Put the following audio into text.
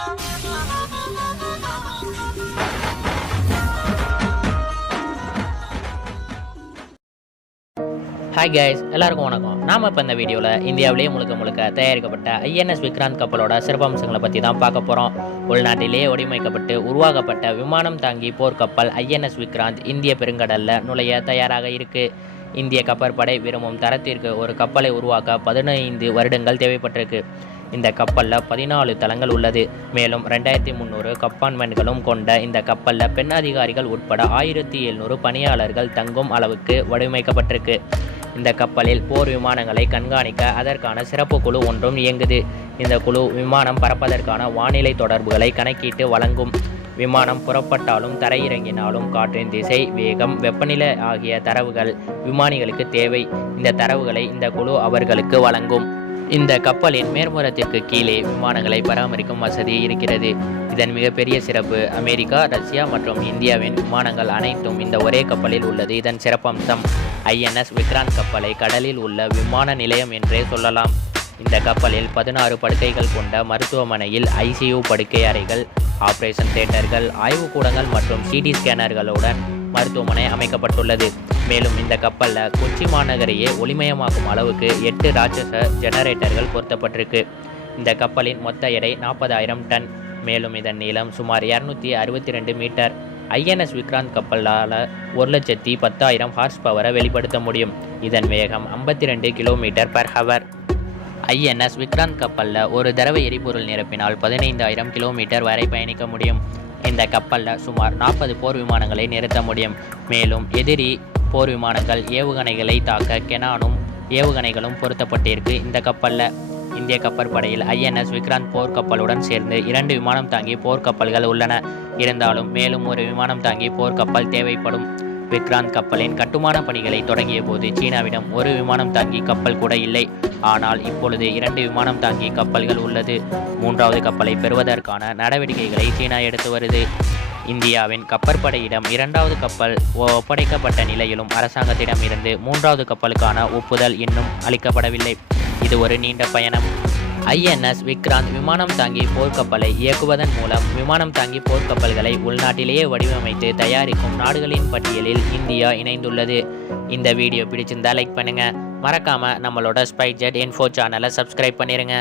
Hi guys, எல்லாருக்கும் வணக்கம். நாம் இப்போ இந்த வீடியோவில் இந்தியாவிலேயே முழுக்க தயாரிக்கப்பட்ட INS விக்ராந்த் கப்பலோட சிறப்பம்சங்களை பற்றி தான் பார்க்க போகிறோம். உள்நாட்டிலேயே வடிவமைக்கப்பட்டு உருவாக்கப்பட்ட விமானம் தாங்கி போர்க்கப்பல் INS விக்ராந்த் இந்திய பெருங்கடலில் நுழைய தயாராக இருக்குது. இந்திய கப்பற்படை விரும்பும் தரத்திற்கு ஒரு கப்பலை உருவாக்க 15 வருடங்கள் தேவைப்பட்டிருக்கு. இந்த கப்பலில் 14 தளங்கள் உள்ளது. மேலும் 2300 கம்பார்ட்மெண்ட்களும் கொண்ட இந்த கப்பலில் பெண் அதிகாரிகள் உட்பட 1700 பணியாளர்கள் தங்கும் அளவுக்கு வடிவமைக்கப்பட்டிருக்கு. இந்த கப்பலில் போர் விமானங்களை கண்காணிக்க அதற்கான சிறப்பு குழு ஒன்றும் இயங்குது. இந்த குழு விமானம் பறப்பதற்கான வானிலை தொடர்புகளை கணக்கிட்டு வழங்கும். விமானம் புறப்பட்டாலும் தரையிறங்கினாலும் காற்றின் திசை, வேகம், வெப்பநிலை ஆகிய தரவுகள் விமானிகளுக்கு தேவை. இந்த தரவுகளை இந்த குழு அவர்களுக்கு வழங்கும். இந்த கப்பலின் மேற்புறத்திற்கு கீழே விமானங்களை பராமரிக்கும் வசதி இருக்கிறது. இதன் மிகப்பெரிய சிறப்பு அமெரிக்கா, ரஷ்யா மற்றும் இந்தியாவின் விமானங்கள் அனைத்தும் இந்த ஒரே கப்பலில் உள்ளது. இதன் சிறப்பம்சம் INS விக்ராந்த் கப்பலை கடலில் உள்ள விமான நிலையம் என்றே சொல்லலாம். இந்த கப்பலில் 16 படுக்கைகள் கொண்ட மருத்துவமனையில் ICU படுக்கை அறைகள், ஆபரேஷன் தியேட்டர்கள், ஆய்வுக்கூடங்கள் மற்றும் CT ஸ்கேனர்களுடன் மருத்துவமனை அமைக்கப்பட்டுள்ளது. மேலும் இந்த கப்பலில் கொச்சி மாநகரையே ஒளிமயமாக்கும் அளவுக்கு 8 ராட்சச ஜெனரேட்டர்கள் பொருத்தப்பட்டிருக்கு. இந்த கப்பலின் மொத்த எடை 40,000 டன். மேலும் இதன் நீளம் சுமார் 262 மீட்டர். INS விக்ராந்த் கப்பலால் 1,10,000 ஹார்ஸ் பவரை வெளிப்படுத்த முடியும். இதன் வேகம் 52 km/h. INS விக்ராந்த் கப்பலில் ஒரு தடவை எரிபொருள் நிரப்பினால் 15,000 கிலோமீட்டர் வரை பயணிக்க முடியும். இந்த கப்பலில் சுமார் 40 போர் விமானங்களை நிறுத்த முடியும். மேலும் எதிரி போர் விமானங்கள் ஏவுகணைகளை தாக்க கெனானும் ஏவுகணைகளும் பொருத்தப்பட்டிருக்கு. இந்த கப்பலில் இந்திய கப்பற்படையில் INS விக்ராந்த் போர்க்கப்பலுடன் சேர்ந்து 2 விமானம் தாங்கி போர்க்கப்பல்கள் உள்ளன. இருந்தாலும் மேலும் ஒரு விமானம் தாங்கி போர்க்கப்பல் தேவைப்படும். விக்ராந்த் கப்பலின் கட்டுமான பணிகளை தொடங்கிய போது சீனாவிடம் ஒரு விமானம் தாங்கி கப்பல் கூட இல்லை. ஆனால் இப்பொழுது 2 விமானம் தாங்கி கப்பல்கள் உள்ளது. 3வது கப்பலை பெறுவதற்கான நடவடிக்கைகளை சீனா எடுத்து வருது. இந்தியாவின் கப்பற்படையிடம் 2வது கப்பல் ஒப்படைக்கப்பட்ட நிலையிலும் அரசாங்கத்திடம் இருந்து 3வது கப்பலுக்கான ஒப்புதல் இன்னும் அளிக்கப்படவில்லை. இது ஒரு நீண்ட பயணம். INS விக்ராந்த் விமானம் தாங்கி போர்க்கப்பலை இயக்குவதன் மூலம் விமானம் தாங்கி போர்க்கப்பல்களை உள்நாட்டிலேயே வடிவமைத்து தயாரிக்கும் நாடுகளின் பட்டியலில் இந்தியா இணைந்துள்ளது. இந்த வீடியோ பிடிச்சிருந்தா லைக் பண்ணுங்க. மறக்காம நம்மளோட ஸ்பைjet இன்ஃபோ சேனலை சப்ஸ்கிரைப் பண்ணிருங்க.